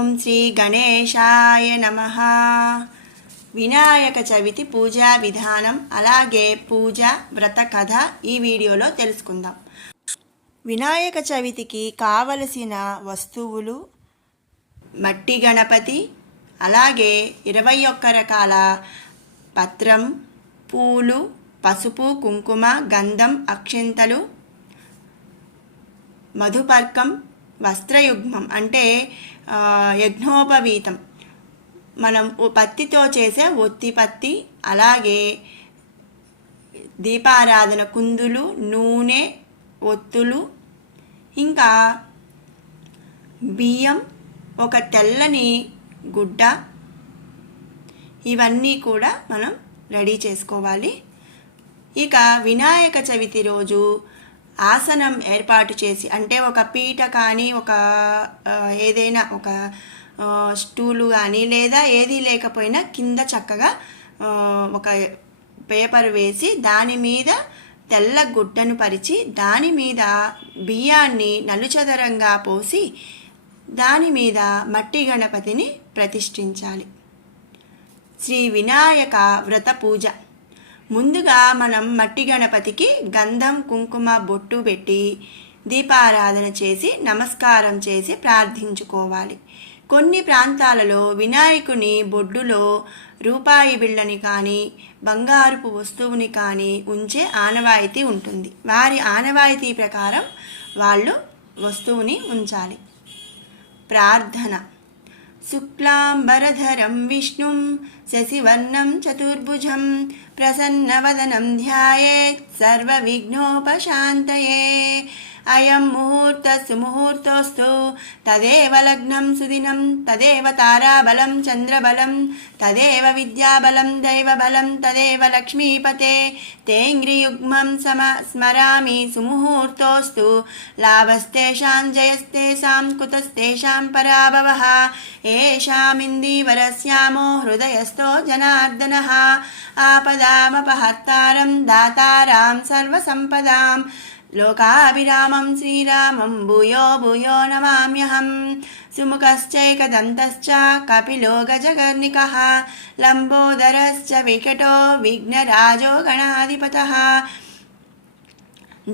ఓం శ్రీ గణేశాయ నమః. వినాయక చవితి పూజా విధానం అలాగే పూజ వ్రత కథ ఈ వీడియోలో తెలుసుకుందాం. వినాయక చవితికి కావలసిన వస్తువులు: మట్టి గణపతి, అలాగే 21 రకాల పత్రం, పూలు, పసుపు, కుంకుమ, గంధం, అక్షింతలు, మధుపర్కం, వస్త్రయుగ్మం అంటే యజ్ఞోపవీతం, మనం పత్తితో చేసే ఒత్తి పత్తి, అలాగే దీపారాధన కుందులు, నూనె, ఒత్తులు, ఇంకా బియ్యం, ఒక తెల్లని గుడ్డ, ఇవన్నీ కూడా మనం రెడీ చేసుకోవాలి. ఇక వినాయక చవితి రోజు ఆసనం ఏర్పాటు చేసి, అంటే ఒక పీట కానీ ఒక ఏదైనా ఒక స్టూలు కానీ లేదా ఏది లేకపోయినా కింద చక్కగా ఒక పేపర్ వేసి దాని మీద తెల్ల గుడ్డను పరిచి దాని మీద బియ్యాన్ని నలుచదరంగా పోసి దాని మీద మట్టి గణపతిని ప్రతిష్ఠించాలి. శ్రీ వినాయక వ్రత పూజ. ముందుగా మనం మట్టి గణపతికి గంధం, కుంకుమ బొట్టు పెట్టి దీపారాధన చేసి నమస్కారం చేసి ప్రార్థించుకోవాలి. కొన్ని ప్రాంతాలలో వినాయకుని బొడ్డులో రూపాయి బిళ్ళని కానీ బంగారుపు వస్తువుని కానీ ఉంచే ఆనవాయితీ ఉంటుంది. వారి ఆనవాయితీ ప్రకారం వాళ్ళు వస్తువుని ఉంచాలి. ప్రార్థన. శుక్లాంబరధరం విష్ణుం శశివర్ణం చతుర్భుజం ప్రసన్నవదనం ధ్యాయేత్ సర్వవిఘ్నోపశాంతయే. అయం ముహూర్త సుముహూర్తోస్తు తదేవ లగ్నం సుదినం తదేవ తారాబలం చంద్రబలం తదేవ విద్యాబలం దైవబలం తదేవ లక్ష్మీపతే తేంగ్రియుగ్మం స్మరామి సుముహూర్తోస్తు లాభస్తేషాం జయస్తేషాం కుతస్తేషాం పరాభవః ఏషామిందీవరస్యామో హృదయస్థో జనార్దనః ఆపదామపహర్తారం దాతారాం సర్వసంపదాం లోకాభిరామం శ్రీరామం భూయో భూయో నమామ్యహం. సుముఖశ్చైకదంతశ్చ కపిలో గజకర్ణికః లంబోదరశ్చ వికటో విఘ్నరాజో గణాధిపతః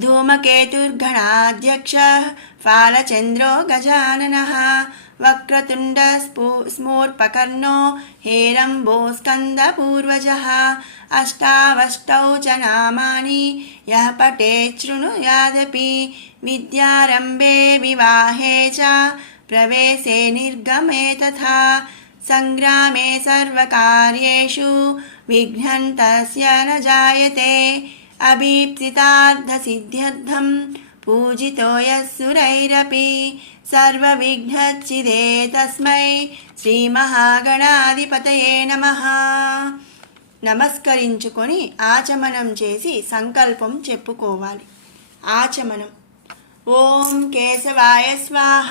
ధూమకేతుర్గణాధ్యక్షः ఫాలచంద్రో గజాననः వక్రతుండ స్మూర్పకర్ణో హేరంబో స్కందపూర్వజः అష్టావష్టౌ చ నామాని యః పఠేత్ శృణుయాదపి విద్యారంభే వివాహే చ ప్రవేశే నిర్గమే తథా సంగ్రామే సర్వకార్యేషు విఘ్నం తస్య న జాయతే అభీప్సితార్థసిద్ధ్యర్థం పూజితో యస్సురైరపి సర్వవిఘ్నచ్చిదే తస్మై శ్రీమహాగణాధిపతయే నమః. నమస్కరించుకొని ఆచమనం చేసి సంకల్పం చెప్పుకోవాలి. ఆచమనం. ఓం కేశవాయ స్వాహ,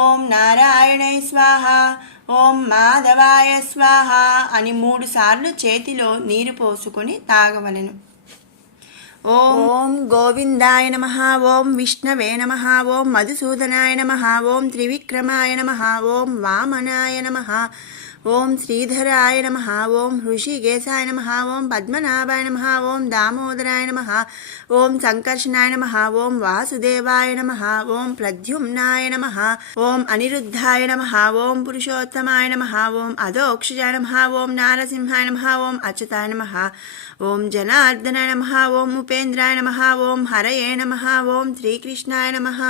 ఓం నారాయణాయ స్వాహ, ఓం మాధవాయ స్వాహ అని 3 సార్లు చేతిలో నీరు పోసుకొని తాగవలెను. ఓం గోవిందాయ నమః, ఓం విష్ణవే నమః, ఓం మధుసూదనాయ నమః, ఓం త్రివిక్రమాయ నమః, ఓం వామనాయ నమః, ఓం శ్రీధరాయ నమః, ఓం హృషికేశాయ నమః, ఓం పద్మనాభాయ నమః, ఓం దామోదరాయ నమః, ఓం సంకర్షణాయ నమః, ఓం వాసుదేవాయ నమః, ఓం ప్రద్యుమ్నాయ నమః, ఓం అనిరుద్ధాయ నమః, ఓం పురుషోత్తమాయ నమః, ఓం అధోక్షజాయ నమః, ఓం నారసింహాయ నమః, ఓం అచ్యుతాయ నమః, ఓం జనార్దనాయ నమః, ఓం ఉపేంద్రాయ నమః, ఓం హరయే నమః, ఓం శ్రీకృష్ణాయ నమః,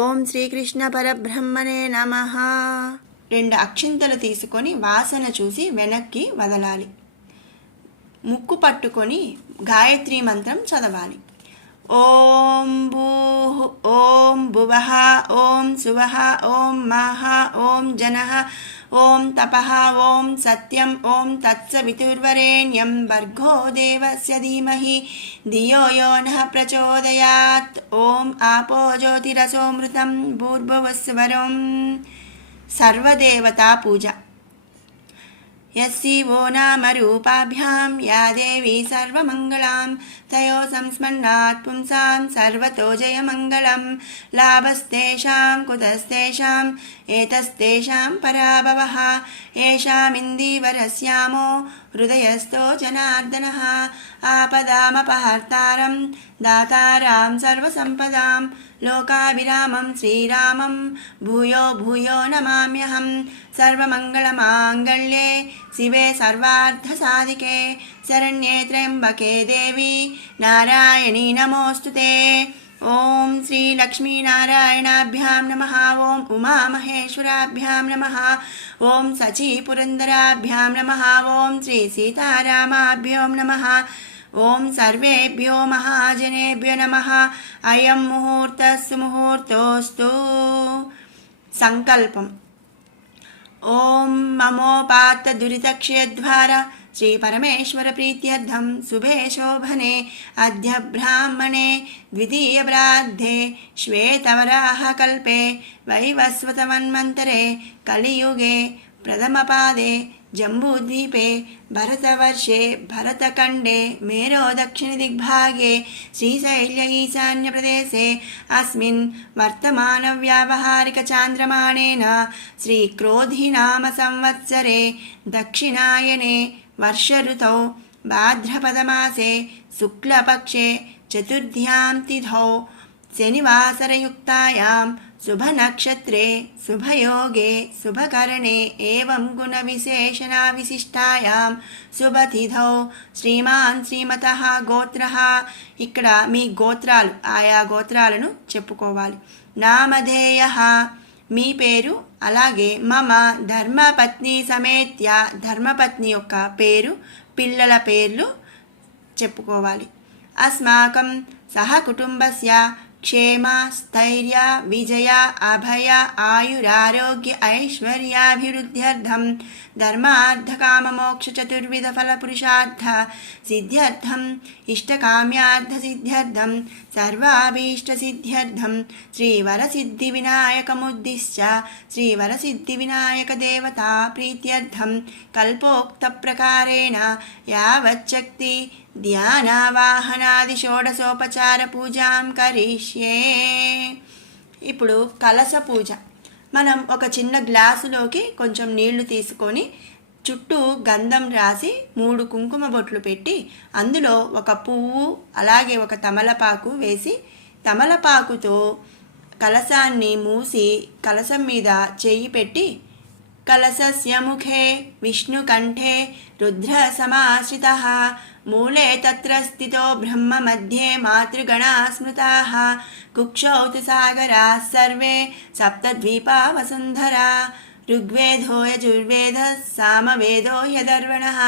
ఓం శ్రీకృష్ణ పరబ్రహ్మణే నమః. 2 అక్షింతలు తీసుకొని వాసన చూసి వెనక్కి వదలాలి. ముక్కు పట్టుకొని గాయత్రి మంత్రం చదవాలి. ఓం భూః, ఓం భువః, ఓం సువః, ఓం మహః, ఓం జనః, ఓం తపః, ఓం సత్యం, ఓం తత్సవితుర్వరేణ్యం భర్గో దేవస్య ధీమహి ధియో యో నః ప్రచోదయాత్. ఓం ఆపో జ్యోతిరసోమృతం భూర్భువస్సువరం. సర్వదేవతా పూజ. यस्सीवो नामरूपाभ्यां या देवी सर्वमङ्गलां तयोः संस्मरणात् पुंसां सर्वतो जयमङ्गलं लाभस्तेषां कुतस्तेषाम् एतस्तेषां पराभवः येषामिन्दीवरस्यामो हृदयस्थो जनार्दनः आपदामपहर्तारं दातारां सर्वसम्पदां लोकाभिरामं श्रीरामं भूयो भूयो नमाम्यहं सर्वमङ्गलमाङ्गल्ये शिवे सर्वार्थसाधिके शरण्ये त्र्यम्बके देवी नारायणी नमोऽस्तुते। ओम श्री लक्ष्मीनारायणाभ्यां नमः। ओम उमामहेश्वराभ्यां नमः। ओम सचीपुरन्दराभ्यां नमः। ओम श्री सीतारामाभ्यो नमः। ओम सर्वेभ्यो महाजनेभ्यो नमः। अयं मुहूर्तः सुमुहूर्तोऽस्तु। संकल्पम्। ओम ममोपात्त दुरितक्षयद्वारा श्री परमेश्वर प्रीत्यर्थं शुभे शोभने अद्य ब्राह्मणे द्वितीय ब्राद्धे श्वेतवराहकल्पे वैवस्वतमन्वन्तरे कलियुगे प्रथमपादे जम्बूद्वीपे भरतवर्षे भरतखण्डे मेरो दक्षिणदिग्भागे श्रीशैल्य ईशान्यप्रदेशे अस्मिन् वर्तमानव्यावहारिकचान्द्रमाणेन श्रीक्रोधिनाम संवत्सरे दक्षिणायने वर्षऋतौ भाद्रपदमासे शुक्लपक्षे चतुर्थ्यां तिथौ शनिवासरयुक्तायां शुभनक्षत्रे शुभयोगे शुभकरणे एवं गुणविशेषणाविशिष्टायां शुभतिथौ శ్రీమాన్ శ్రీమతః గోత్రః. ఇక్కడ మీ గోత్రాలు ఆయా గోత్రాలను చెప్పుకోవాలి. నామధేయః మీ పేరు, అలాగే మమ ధర్మపత్ని సమేత్య ధర్మపత్ని యొక్క పేరు, పిల్లల పేర్లు చెప్పుకోవాలి. అస్మాకం సహ కుటుంబస్య క్షేమ స్థైర్య విజయ అభయ ఆయురారోగ్య ఐశ్వర్యాభివృద్ధ్యర్థం ధర్మార్థకామమోక్ష చతుర్విధ ఫలపురుషార్థ సిద్ధ్యర్థం ఇష్టకామ్యార్థ సిద్ధ్యర్థం సర్వాభీష్ట సిద్ధ్యర్థం శ్రీవరసిద్ధి వినాయకముద్దిశ్య శ్రీవరసిద్ధి వినాయక దేవతా ప్రీత్యర్థం కల్పోక్త ప్రకారేణ యావచ్చక్తి ధ్యానావాహనాది షోడశోపచార పూజాం కరిష్యే. ఇప్పుడు కలశ పూజ. మనం ఒక చిన్న గ్లాసులోకి కొంచెం నీళ్లు తీసుకొని చుట్టూ గంధం రాసి 3 కుంకుమ బొట్లు పెట్టి అందులో ఒక పువ్వు అలాగే ఒక తమలపాకు వేసి తమలపాకుతో కలశాన్ని మూసి కలశం మీద చేయి పెట్టి కలశస్య ముఖే విష్ణుకంఠే రుద్ర సమాశ్రితః మూలే తత్ర స్థితో బ్రహ్మ మధ్యే మాతృగణా స్మృతాః కుక్షౌ తు సాగరాः సర్వే సప్తద్వీపా వసుంధరా ఋగ్వేదో యజుర్వేదः సామవేదో యదర్వణः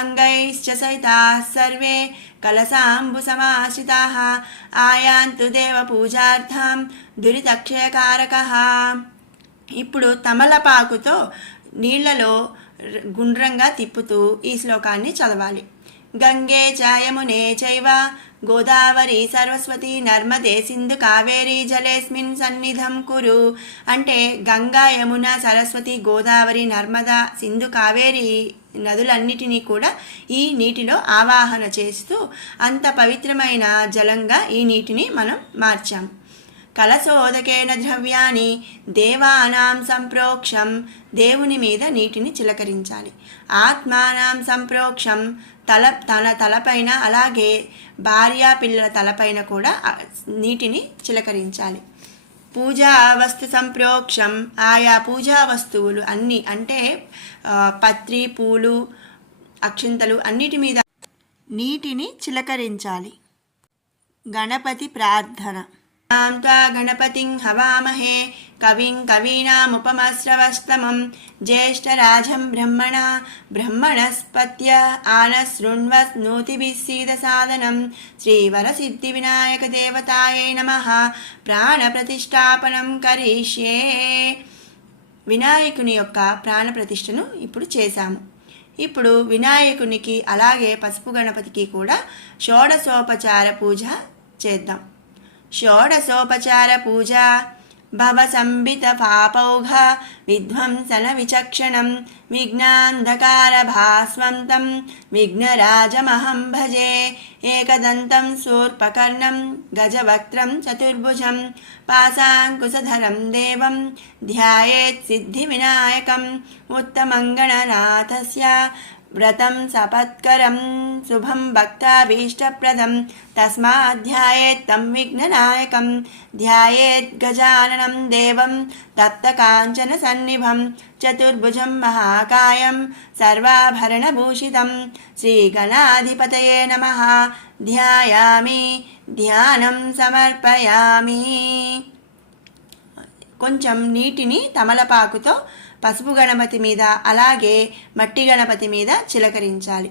అంగైశ్చ సహితాः సర్వే కలశాంబుసమాశ్రితాः ఆయాంతు దేవ పూజార్థం దురితక్షయకారకः. ఇప్పుడు తమలపాకుతో నీళ్లలో గుండ్రంగా తిప్పుతూ ఈ శ్లోకాన్ని చదవాలి. గంగే చ యమునే చైవ గోదావరి సరస్వతి నర్మదే సింధు కావేరీ జలేస్మిన్ సన్నిధం కురు. అంటే గంగా యమున సరస్వతి గోదావరి నర్మదా సింధు కావేరి నదులన్నిటినీ కూడా ఈ నీటిలో ఆవాహన చేస్తూ అంత పవిత్రమైన జలంగా ఈ నీటిని మనం మార్చాం. కలశోదకేన ద్రవ్యాన్ని దేవానాం సంప్రోక్షం దేవుని మీద నీటిని చిలకరించాలి. ఆత్మానాం సంప్రోక్షం తన తలపైన అలాగే భార్య పిల్లల తలపైన కూడా నీటిని చిలకరించాలి. పూజా వస్తు సంప్రోక్షం ఆయా పూజా వస్తువులు అన్నీ అంటే పత్రి పూలు అక్షింతలు అన్నిటి మీద నీటిని చిలకరించాలి. గణపతి ప్రార్థన. గణపతిం హవామహే కవిం కవీనాముపమశ్రవస్తమం జ్యేష్ఠరాజం బ్రహ్మణస్పత్య ఆనశృణ్వన్నోతిభిः సీదసాదనం శ్రీవరసిద్ధి వినాయక దేవతాయై నమః. ప్రాణప్రతిష్ఠాపనం కరిష్యే. వినాయకుని యొక్క ప్రాణప్రతిష్ఠను ఇప్పుడు చేశాము. ఇప్పుడు వినాయకునికి అలాగే పసుపు గణపతికి కూడా షోడశోపచార పూజ చేద్దాం. షోడశోపచార పూజ భవసంబితపాపౌఘ విధ్వంసన విచక్షణం విఘ్నాంధకారభాస్వం తం విఘ్నరాజమహం భజే ఏకదంతం శూర్పకర్ణం గజవక్త్రం చతుర్భుజం పాశాంకుశధరం దేవం ధ్యాయేత్ సిద్ధివినాయకం ఉత్తమంగణనాథస్య వ్రతం సపత్కరం శుభం భక్తాభీష్టప్రదం తస్మాధ్యాయేత్ తం విఘ్ననాయకం ధ్యాయేత్ గజాననం దేవం తప్తకాంచన సన్నిభం చతుర్భుజం మహాకాయం సర్వాభరణభూషితం శ్రీగణాధిపతయే నమః ధ్యాయామి ధ్యానం సమర్పయామి. కొంచెం నీటిని తమలపాకుతో పసుపు గణపతి మీద అలాగే మట్టి గణపతి మీద చిలకరించాలి.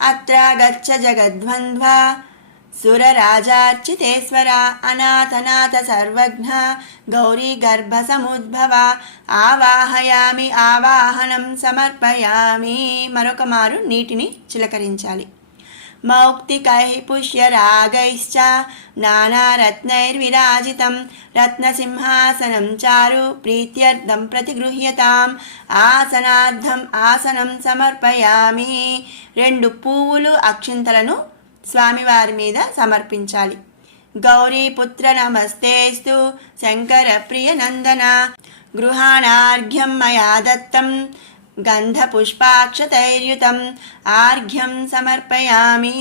అత్ర గచ్చ జగద్వంద్వ సురరాజార్చితేశ్వర అనాథనాథ సర్వజ్ఞ గౌరీ గర్భ సముద్భవ ఆవాహయామి ఆవాహనం సమర్పయామి. మరొక మారు నీటిని చిలకరించాలి. మౌక్తికై పుష్యరాగైశ్చ నానారత్నైర్విరాజితం రత్నసింహాసనం చారు ప్రీత్యర్థం ప్రతిగృహ్యతాం ఆసనార్థం ఆసనం సమర్పయామి. 2 పువ్వులు అక్షింతలను స్వామివారి మీద సమర్పించాలి. గౌరీపుత్ర నమస్తేస్తు శంకర ప్రియ నందన గృహాణార్ఘ్యం మయా దత్తం గంధపుష్పాక్షతైర్యుతం ఆర్ఘ్యం సమర్పయామి.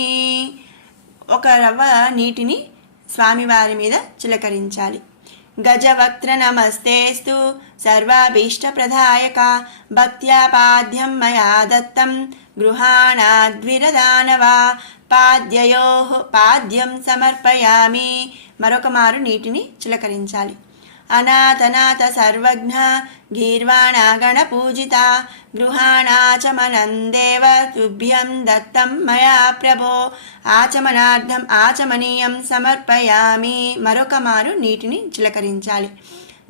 ఒక రవ్వ నీటిని స్వామివారి మీద చిలకరించాలి. గజవక్త్ర నమస్తేస్తు సర్వాభీష్టప్రదాయక భక్త్యాపాద్యం మయా దత్తం గృహాణాద్విరదానవ పాద్యయోః పాద్యం సమర్పయామి. మరొక మారు నీటిని చిలకరించాలి. అనాథనాథ సర్వజ్ఞ గీర్వాణా గణపూజిత గృహాణాచమనం దేవ తుభ్యం దత్తం మయా ప్రభో ఆచమనార్థం ఆచమనీయం సమర్పయామి. మరొక మారు నీటిని చిలకరించాలి.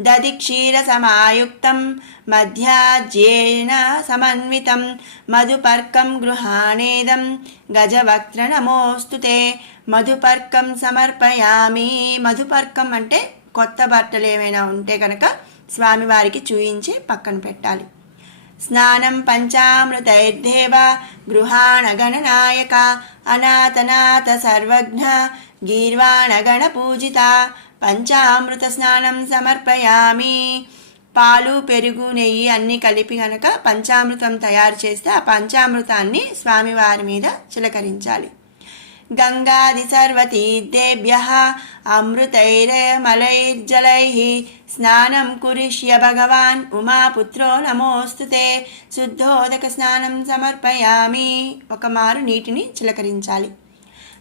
దధిక్షీర సమాయుక్తం మధ్యాజ్యేన సమన్వితం మధుపర్కం గృహాణేదం గజవక్త్ర నమోస్తుతే మధుపర్కం సమర్పయామి. మధుపర్కం అంటే కొత్త బట్టలు ఏమైనా ఉంటే కనుక స్వామివారికి చూయించి పక్కన పెట్టాలి. స్నానం పంచామృతైర్దేవ గృహాణగణనాయక అనాథనాథ సర్వజ్ఞ గీర్వాణగణ పూజిత పంచామృత స్నానం సమర్పయామి. పాలు పెరుగు నెయ్యి అన్నీ కలిపి కనుక పంచామృతం తయారు చేస్తే ఆ పంచామృతాన్ని స్వామివారి మీద చిలకరించాలి. గంగాది సర్వతీర్థేభ్యః అమృతైర్మలైర్జలైః స్నానం కురిష్య భగవాన్ ఉమాపుత్రో నమోస్తుతే శుద్ధోదక స్నానం సమర్పయామి. ఒక మారు నీటిని చిలకరించాలి.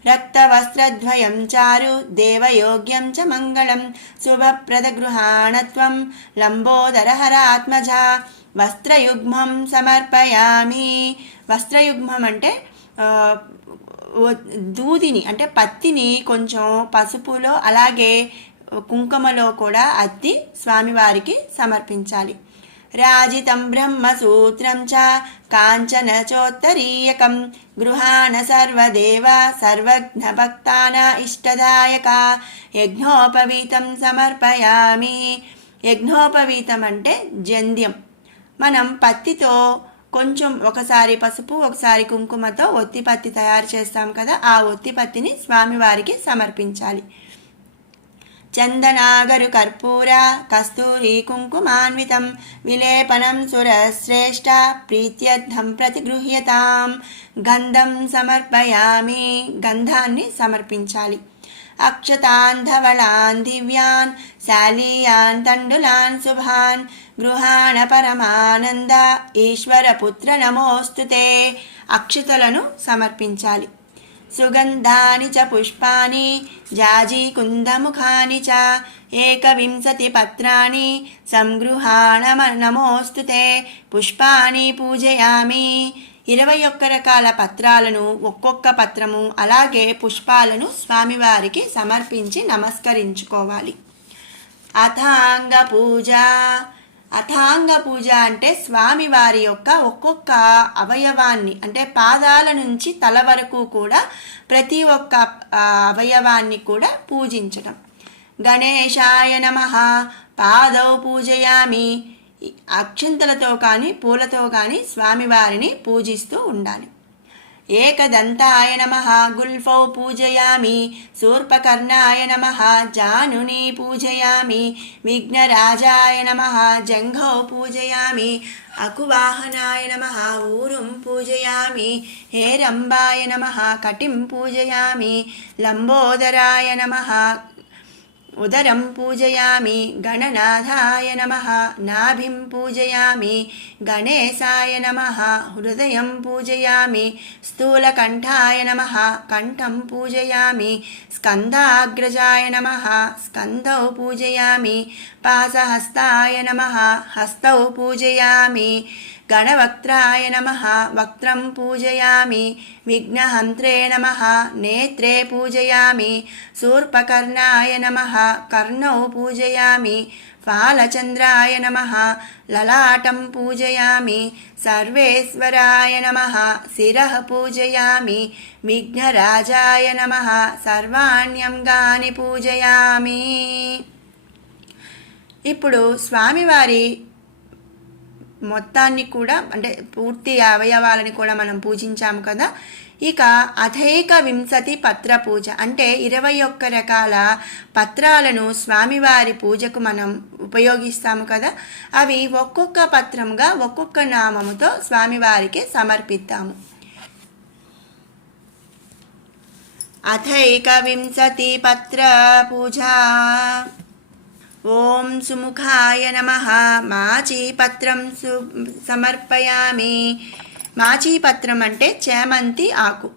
రక్తవస్త్రద్వయం చారు దేవయోగ్యం చ మంగళం శుభప్రద గృహాణత్వం లంబోదరహరాత్మజ వస్త్రయుగ్మం సమర్పయామి. వస్త్రయుగ్మం అంటే దూదిని అంటే పత్తిని కొంచెం పసుపులో అలాగే కుంకుమలో కూడా అద్ది స్వామివారికి సమర్పించాలి. రాజితం బ్రహ్మసూత్రం చ కాంచన చోత్తరీయకం గృహాణ సర్వదేవ సర్వజ్ఞ భక్తాన ఇష్టదాయక యజ్ఞోపవీతం సమర్పయామి. యజ్ఞోపవీతం అంటే జంధ్యం. మనం పత్తితో కొంచెం ఒకసారి పసుపు ఒకసారి కుంకుమతో ఒత్తిపత్తి తయారు చేస్తాం కదా, ఆ ఒత్తిపత్తిని స్వామివారికి సమర్పించాలి. చందనాగరు కర్పూర కస్తూరి కుంకుమాన్వితం విలేపనం సురశ్రేష్ఠ ప్రీత్యర్థం ప్రతిగృహ్యతాం గంధం సమర్పయామి. గంధాన్ని సమర్పించాలి. అక్షతాన్ ధవళాన్ దివ్యాన్ శాలీయాన్ తండులాన్ శుభాన్ గృహాణ పరమానంద ఈశ్వరపుత్ర నమోస్తుతే. అక్షతలను సమర్పించాలి. సుగంధాని చ పుష్పాని జాజీ కుందముఖాని చ ఏకవింశతి పత్రాని సంగృహాణ నమోస్తుతే పుష్పాని పూజయామి. 21 రకాల పత్రాలను ఒక్కొక్క పత్రము అలాగే పుష్పాలను స్వామివారికి సమర్పించి నమస్కరించుకోవాలి. అథాంగ పూజ. అథాంగ పూజ అంటే స్వామివారి యొక్క ఒక్కొక్క అవయవాన్ని అంటే పాదాల నుంచి తల వరకు కూడా ప్రతి ఒక్క అవయవాన్ని కూడా పూజించడం. గణేశాయ నమః పాదౌ పూజయామి. అక్షింతలతో కానీ పూలతో కానీ స్వామివారిని పూజిస్తూ ఉండాలి. ఏకదంతాయ నమః గుల్ఫౌ పూజయామి. శూర్పకర్ణాయ నమః జానుని పూజయామి. విఘ్నరాజాయ నమః జంఘౌ పూజయామి. అకువాహనాయ నమః ఊరుం పూజయామి. హేరంబాయ నమః కటిం పూజయామి. లంబోదరాయ నమః ఉదరం పూజయామి. గణనాథాయ నమః నాభిం పూజయామి. గణేశాయ నమః హృదయం పూజయామి. స్థూలకంఠాయ నమః కంఠం పూజయామి. స్కందాగ్రజాయ నమః స్కందౌ పూజయామి. పాసహస్తాయ నమః హస్తౌ పూజయామి. గణవక్త్రాయ నమః వక్త్రం పూజయామి. విఘ్నహంత్రే నమః నేత్రే పూజయామి. శూర్పకర్ణాయ నమః కర్ణౌ పూజయామి. ఫాలచంద్రాయ నమః లలాటం పూజయామి. సర్వేశ్వరాయ నమః శిరః పూజయామి. విఘ్నరాజాయ నమః సర్వాణ్యంగాని పూజయామి. ఇప్పుడు స్వామివారి మొత్తాన్ని కూడా అంటే పూర్తి అవయవాలని కూడా మనం పూజించాము కదా. ఇక అథైక వింశతి పత్ర పూజ అంటే 21 రకాల పత్రాలను స్వామివారి పూజకు మనం ఉపయోగిస్తాము కదా. అవి ఒక్కొక్క పత్రంగా ఒక్కొక్క నామముతో స్వామివారికి సమర్పిద్దాము. అథైక వింశతి పత్ర పూజ. ఓం సుముఖాయ నమః మాచీపత్రం సమర్పయామి. మాచీపత్రం అంటే చేమంతి ఆకు.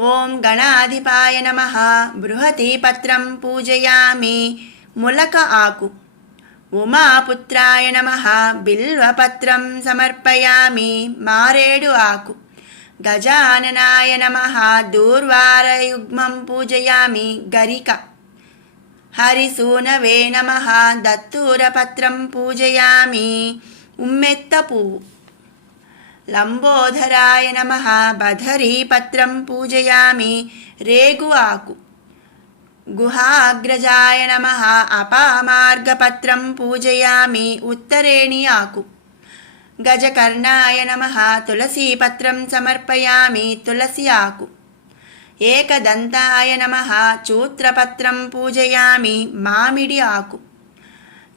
ఓం గణాధిపాయ నమః బృహతీపత్రం పూజయామి. ములక ఆకు. ఉమాపుత్రాయ నమః బిల్వపత్రం సమర్పయామి. మారేడు ఆకు. గజాననాయ నమః దూర్వారయుగ్మం పూజయామి. గరిక. హరిసూనవే నమః దత్తూరపత్రం పూజయామి. ఉమ్మెత్త పువ్వు. లంబోదరాయ నమః బధరీపత్రం పూజయామి. రేగు ఆకు. గుహాగ్రజాయ నమః అపామార్గపత్రం పూజయామి. ఉత్తరేణి ఆకు. గజకర్ణాయ నమః తులసీపత్రం సమర్పయామి. తులసి ఆకు. ఏకదంతాయ నమః చూత్రపత్రం పూజయామి. మామిడి ఆకు.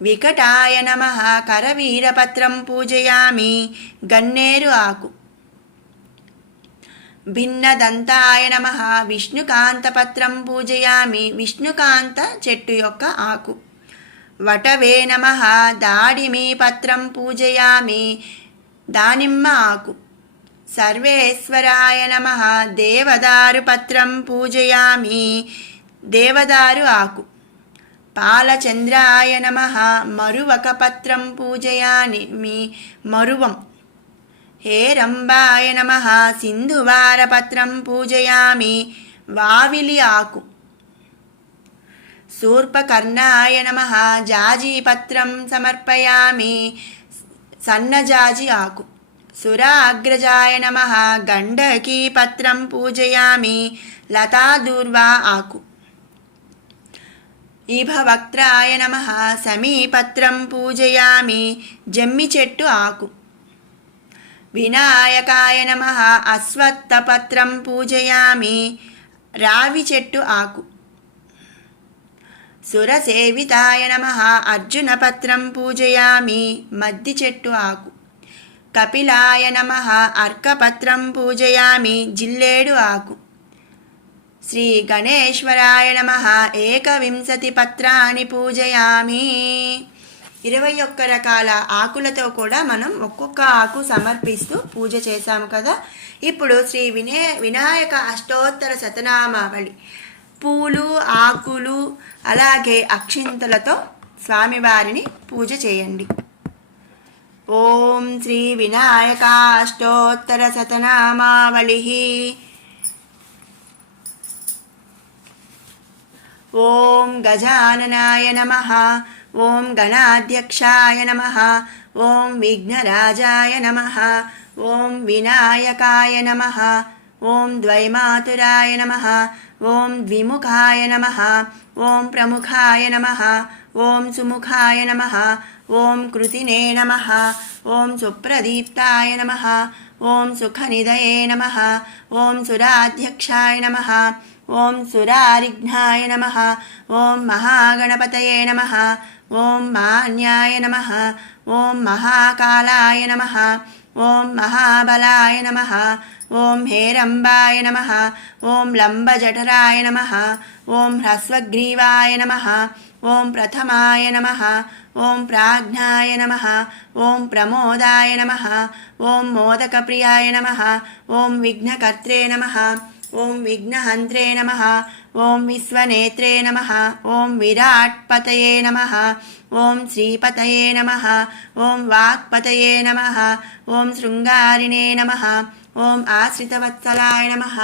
వికటాయ నమః కరవీరపత్రం పూజయామి. గన్నేరు ఆకు. భిన్నదంతాయ నమః విష్ణుకాంతపత్రం పూజయామి. విష్ణుకాంత చెట్టు యొక్క ఆకు. వటవే నమః దాడిమి పత్రం పూజయామి. దానిమ్మ ఆకు. సర్వేశ్వరాయ నమః దేవదారు పత్రం పూజయామి. దేవదారు ఆకు. పాలచంద్రాయ నమః మరువక పత్రం పూజయామి. మరువం. హేరంబాయ నమః సింధువారపత్రం పూజయామి. వావిలి ఆకు. శూర్పకర్ణాయ నమః జాజీపత్రం సమర్పయామి. సన్నజాజి ఆకు. సురాగ్రజాయ నమః గండకీ పత్రం పూజయామి. లతాదూర్వా ఆకు. ఈభవక్త్రాయ నమః సమీపత్రం పూజయామి. జమ్మి చెట్టు ఆకు. వినాయకాయ నమః అశ్వత్థపత్రం పూజయామి. రావి చెట్టు ఆకు. సురసేవితాయ నమః అర్జునపత్రం పూజయామి. మద్ది చెట్టు ఆకు. కపిలాయ నమః అర్కపత్రం పూజయామి. జిల్లేడు ఆకు. శ్రీ గణేశ్వరాయ నమః ఏకవింశతి పత్రాన్ని పూజయామి. 21 రకాల ఆకులతో కూడా మనం ఒక్కొక్క ఆకు సమర్పిస్తూ పూజ చేశాము కదా. ఇప్పుడు శ్రీ వినాయక అష్టోత్తర శతనామావళి పూలు ఆకులు అలాగే అక్షింతలతో స్వామివారిని పూజ చేయండి. ఓం శ్రీ వినాయకాష్టోత్తర శతనామావళి. ఓం గజాననాయ నమః. ఓం గణాధ్యక్షాయ నమః. ఓం విఘ్నరాజాయ నమః. ఓం వినాయకాయ నమః. ఓం ద్వైమాతురాయ నమః ఓం ద్విముఖాయ నమః ఓం ప్రముఖాయ నమః ఓం సుముఖాయ నమః ఓం కృతినే నమః ఓం సుప్రదీప్తాయ నమః ఓం సుఖనిధయే నమః ఓం సురాధ్యక్షాయ నమః ఓం సురారిఘ్నాయ నమః ఓం మహాగణపతయే నమః ఓం మాన్యాయ నమః ఓం మహాకాలాయ నమః ఓం మహాబలాయ నమః ఓం హేరంబాయ నమః ఓం లంబజఠరాయ నమః ఓం హ్రస్వగ్రీవాయ నమః ఓం ప్రథమాయ నమః ఓం ప్రాజ్ఞాయ నమః ఓం ప్రమోదాయ నమః ఓం మోదకప్రియాయ నమః ఓం విఘ్నకర్త్రే నమః ఓం విఘ్నహంత్రే నమః ఓం విశ్వనేత్రే నమః ఓం విరాట్పతయే నమః ఓం శ్రీపతయే నమః ఓం వాక్పతయే నమః ఓం శృంగారిణే నమః ఓం ఆశ్రితవత్సలాయ నమః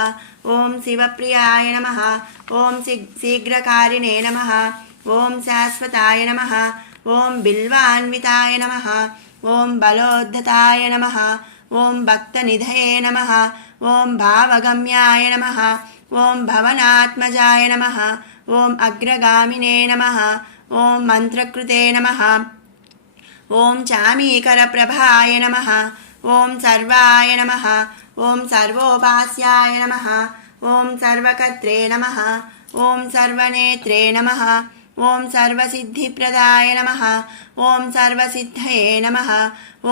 ఓం శివప్రియాయ నమః ఓం శీఘ్రకారిణే నమః ఓం శాశ్వతాయ నమః ఓం బిల్వాన్వితాయ నమః ఓం బలోద్ధతాయ నమః ఓం భక్తనిధయే నమః ఓం భావగమ్యాయ నమః ఓం భవనాత్మజాయ నమః ఓం అగ్రగామినే నమః ఓం మంత్రకృతే నమః ఓం చామీకరప్రభాయ నమః ఓం సర్వాయ నమః ఓం సర్వోపాస్యాయ నమః ఓం సర్వకర్త్రే నమః ఓం సర్వనేత్రే నమః ఓం సర్వసిద్ధిప్రదాయ నమః ఓం సర్వసిద్ధయే నమః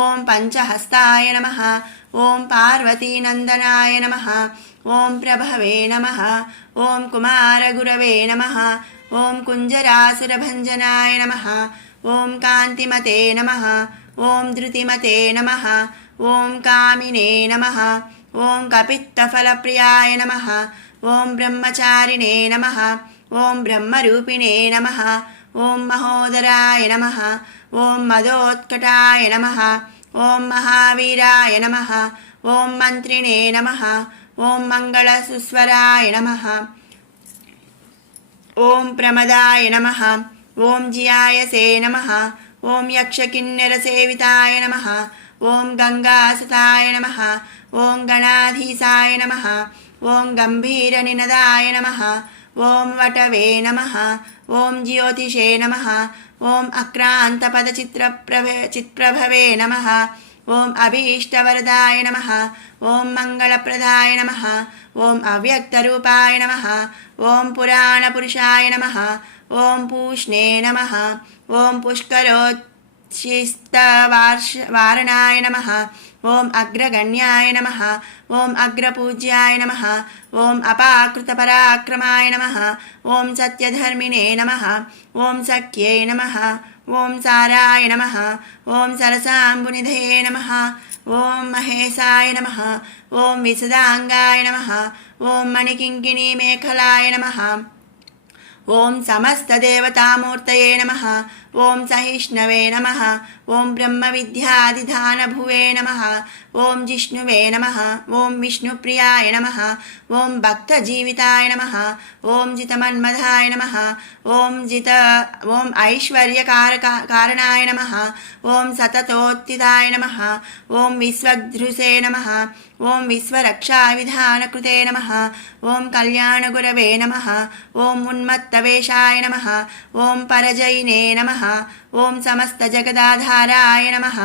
ఓం పంచహస్తాయ నమః ఓం పార్వతీనందనాయ నమః ఓం ప్రభవే నమః ఓం కుమారగురవే నమః ఓం కుంజరాసురభంజనాయ నమః ఓం కాంతిమతే నమః ఓం ధృతిమతే నమః ఓం కామినే నమః ఓం కపిత్తఫలప్రియాయ నమః ఓం బ్రహ్మచారిణే నమః ఓం బ్రహ్మరూపిణే నమః ఓం మహోదరాయ నమః ఓం మదోత్కటాయ నమః ఓం మహావీరాయ నమః ఓం మంత్రిణే నమః ఓం మంగళసుస్వరాయ నమః ఓం ప్రమదాయ నమః ఓం జియాయసే నమః ఓం యక్షకిన్నెరసేవితాయ నమః ఓం గంగాసుతాయ నమః ఓం గణాధీశాయ నమః ఓం గంభీరనినదాయ నమః ఓం వటవే నమః ఓం జ్యోతిషే నమః ఓం చిత్ప్రభవే నమః ఓం అభీష్టవరదాయ నమః ఓం మంగళప్రదాయ నమః ఓం అవ్యక్తరూపాయ నమః ఓం పురాణపురుషాయ నమః ఓం పూష్ణే నమః ఓం పుష్కరోచ్చిస్తవారణాయ నమః ఓం అగ్రగణ్యాయ నమః ఓం అగ్రపూజ్యాయ నమః ఓం అపాకృతపరాక్రమాయ నమః ఓం సత్యధర్మిణే నమః ఓం సఖ్యై నమః ఓం సారాయ నమః ఓం సరసాంబునిధయే నమః ఓం మహేశాయ నమః ఓం విశదాంగాయ నమః ఓం మణికింకిణీమేఖలాయ నమః ఓం సమస్తదేవతామూర్తయే నమః ఓం సహిష్ణవే నమః ఓం బ్రహ్మవిద్యాధిధానభువే నమః ఓం జిష్ణువే నమః ఓం విష్ణుప్రియాయ నమః ఓం భక్తజీవితాయ నమః ఓం జితమన్మధాయ నమః ఓం ఐశ్వర్యకారణాయ నమః ఓం సతతోత్థితాయ నమః ఓం విశ్వధృసే నమః ఓం విశ్వరక్షావిధానకృతే నమః ఓం కళ్యాణగురవే నమః ఓం ఉన్మత్తవేషాయ నమః ఓం పరజయినే నమః ఓం సమస్తజగదాధారాయ నమః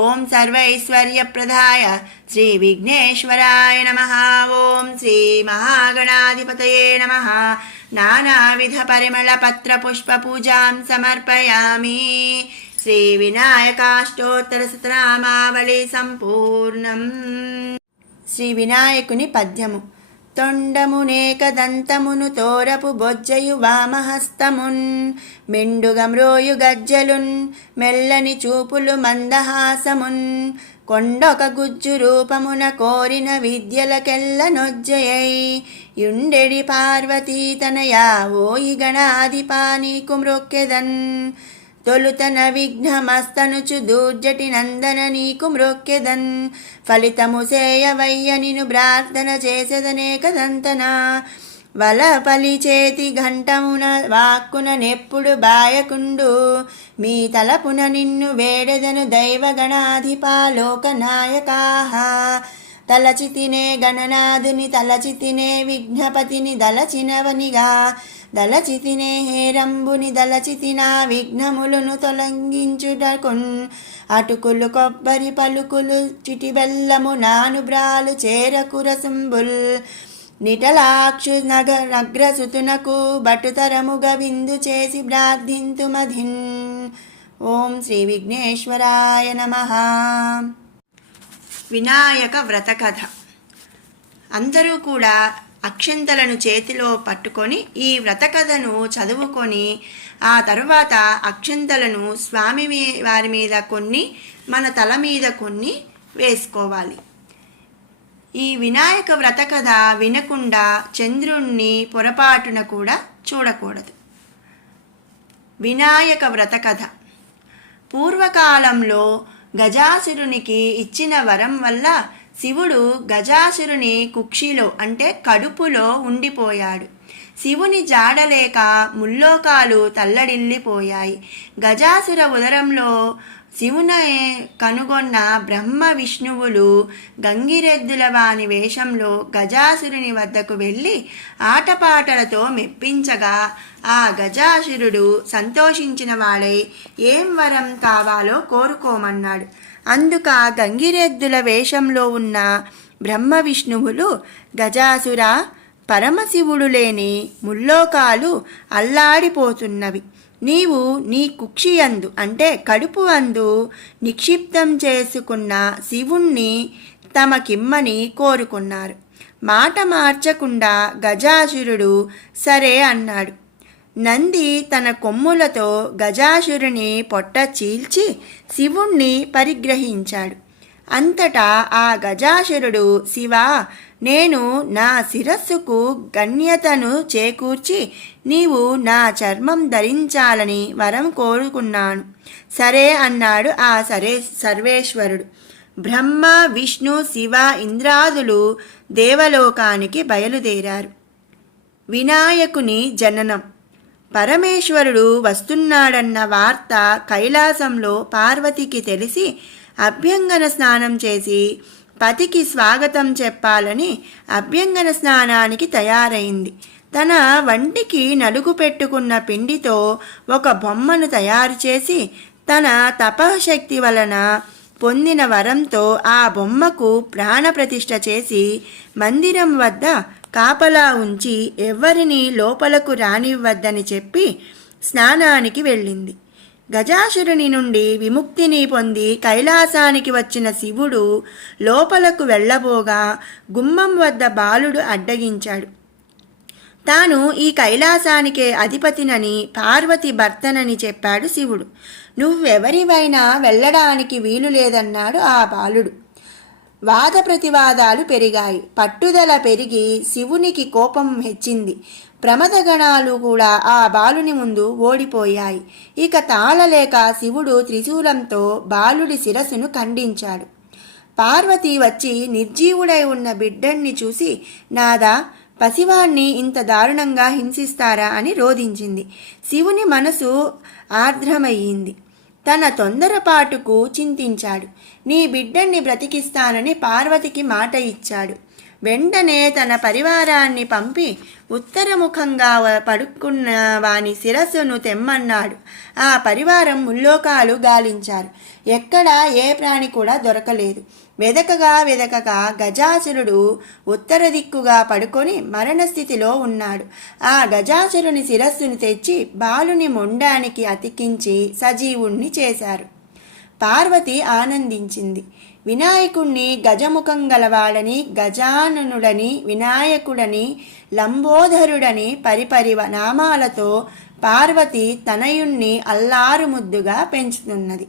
ఓం సర్వైశ్వర్యప్రదాయ శ్రీ విఘ్నేశ్వరాయ నమః ఓం శ్రీ మహాగణాధిపతయే నమః నానావిధ పరిమళపత్రపుష్పపూజాం సమర్పయామి శ్రీ వినాయకాష్టోత్తరశతనామావళి సంపూర్ణం. శ్రీ వినాయకుని పద్యము. తొండమునేకదంతమును తోరపు బొజ్జయు వామహస్తమున్ మెండుగమ్రోయు గజ్జలున్ మెల్లని చూపులు మందహాసమున్ కొండొక గుజ్జు రూపమున కోరిన విద్యలకెల్ల నొజ్జయై యుండెడి పార్వతీ తనయా ఓయి గణాధిపా నీకు మ్రొక్కెదన్ తొలుతన విఘ్నమస్తనుచు దూర్జటి నందన నీకు మ్రొక్కెదన్ ఫలితము సేయవయ్య నిను ప్రార్థన చేసెదనేకదంతన వలపలి చేతి ఘంటమున వాక్కున నెప్పుడు బాయకుండు మీ తలపున నిన్ను వేడెదను దైవగణాధిపా లోకనాయకాః తలచితినే గణనాథుని తలచితినే విఘ్నపతిని దలచినవనిగా దలచితినే హేరంబుని దలచితిన విఘ్నములను తొలగించుటకున్ అటుకులు కొబ్బరి పలుకులు చిటి బెల్లము నానుబ్రాలు చేరకు రసంబుల్ నిటలాక్షు నగ్రసుతునకు బటుతరముగా విందు చేసి ప్రార్థింతుమధిన్. ఓం శ్రీ విఘ్నేశ్వరాయ నమః. వినాయక వ్రత కథ. అందరూ కూడా అక్షింతలను చేతిలో పట్టుకొని ఈ వ్రత కథను చదువుకొని ఆ తరువాత అక్షింతలను స్వామి వారి మీద కొన్ని, మన తల మీద కొన్ని వేసుకోవాలి. ఈ వినాయక వ్రత కథ వినకుండా చంద్రుణ్ణి పొరపాటున కూడా చూడకూడదు. వినాయక వ్రత కథ. పూర్వకాలంలో గజాసురునికి ఇచ్చిన వరం వల్ల శివుడు గజాసురుని కుక్షిలో అంటే కడుపులో ఉండిపోయాడు. శివుని జాడలేక ముల్లోకాలు తల్లడిల్లిపోయాయి. గజాసుర ఉదరంలో శివుని కనుగొన్న బ్రహ్మ విష్ణువులు గంగిరెద్దుల వాని వేషంలో గజాసురుని వద్దకు వెళ్ళి ఆటపాటలతో మెప్పించగా ఆ గజాసురుడు సంతోషించిన వాడై ఏం వరం కావాలో కోరుకోమన్నాడు. అందుక గంగిరెద్దుల వేషంలో ఉన్న బ్రహ్మ విష్ణువులు, గజాసుర, పరమశివుడు లేని ముల్లోకాలు అల్లాడిపోతున్నవి. నీవు నీ కుక్షియందు అంటే కడుపు అందు నిక్షిప్తం చేసుకున్న శివుణ్ణి తమకిమ్మని కోరుకున్నారు. మాట మార్చకుండా గజాసురుడు సరే అన్నాడు. నంది తన కొమ్ములతో గజాసురుని పొట్ట చీల్చి శివుణ్ణి పరిగ్రహించాడు. అంతటా ఆ గజాసురుడు, శివా, నేను నా శిరస్సుకు గణ్యతను చేకూర్చి నీవు నా చర్మం ధరించాలని వరం కోరుకున్నాను. సరే అన్నాడు ఆ సర్వేశ్వరుడు. బ్రహ్మ, విష్ణు, శివ, ఇంద్రాదులు దేవలోకానికి బయలుదేరారు. వినాయకుని జననం. పరమేశ్వరుడు వస్తున్నాడన్న వార్త కైలాసంలో పార్వతికి తెలిసి అభ్యంగన స్నానం చేసి పతికి స్వాగతం చెప్పాలని అభ్యంగన స్నానానికి తయారైంది. తన వంటికి నలుగు పెట్టుకున్న పిండితో ఒక బొమ్మను తయారు చేసి తన తపశక్తి వలన పొందిన వరంతో ఆ బొమ్మకు ప్రాణప్రతిష్ఠ చేసి మందిరం వద్ద కాపలా ఉంచి ఎవ్వరినీ లోపలకు రానివ్వద్దని చెప్పి స్నానానికి వెళ్ళింది. గజాసురుని నుండి విముక్తిని పొంది కైలాసానికి వచ్చిన శివుడు లోపలకు వెళ్ళబోగా గుమ్మం వద్ద బాలుడు అడ్డగించాడు. తాను ఈ కైలాసానికే అధిపతినని, పార్వతి భర్తనని చెప్పాడు శివుడు. నువ్వెవరివైనా వెళ్ళడానికి వీలు లేదన్నాడు ఆ బాలుడు. వాద ప్రతివాదాలు పెరిగాయి. పట్టుదల పెరిగి శివునికి కోపం హెచ్చింది. ప్రమదగణాలు కూడా ఆ బాలుని ముందు ఓడిపోయాయి. ఇక తాళలేక శివుడు త్రిశూలంతో బాలుడి శిరస్సును ఖండించాడు. పార్వతి వచ్చి నిర్జీవుడై ఉన్న బిడ్డణ్ణి చూసి, నాదా, పసివాణ్ణి ఇంత దారుణంగా హింసిస్తారా అని రోధించింది. శివుని మనసు ఆర్ద్రమయ్యింది. తన తొందరపాటుకు చింతించాడు. నీ బిడ్డణ్ణి బ్రతికిస్తానని పార్వతికి మాట ఇచ్చాడు. వెంటనే తన పరివారాన్ని పంపి ఉత్తరముఖంగా పడుకున్న వాని శిరస్సును తెమ్మన్నాడు. ఆ పరివారం ముల్లోకాలు గాలించారు. ఎక్కడా ఏ ప్రాణి కూడా దొరకలేదు. వెదకగా గజాసురుడు ఉత్తర దిక్కుగా పడుకొని మరణస్థితిలో ఉన్నాడు. ఆ గజాసురుని శిరస్సును తెచ్చి బాలుని మొండానికి అతికించి సజీవుణ్ణి చేశారు. పార్వతి ఆనందించింది. వినాయకుణ్ణి గజముఖం గలవాడని, గజాననుడని, వినాయకుడని, లంబోదరుడని పరిపరివ నామాలతో పార్వతి తనయుణ్ణి అల్లారు ముద్దుగా పెంచుతున్నది.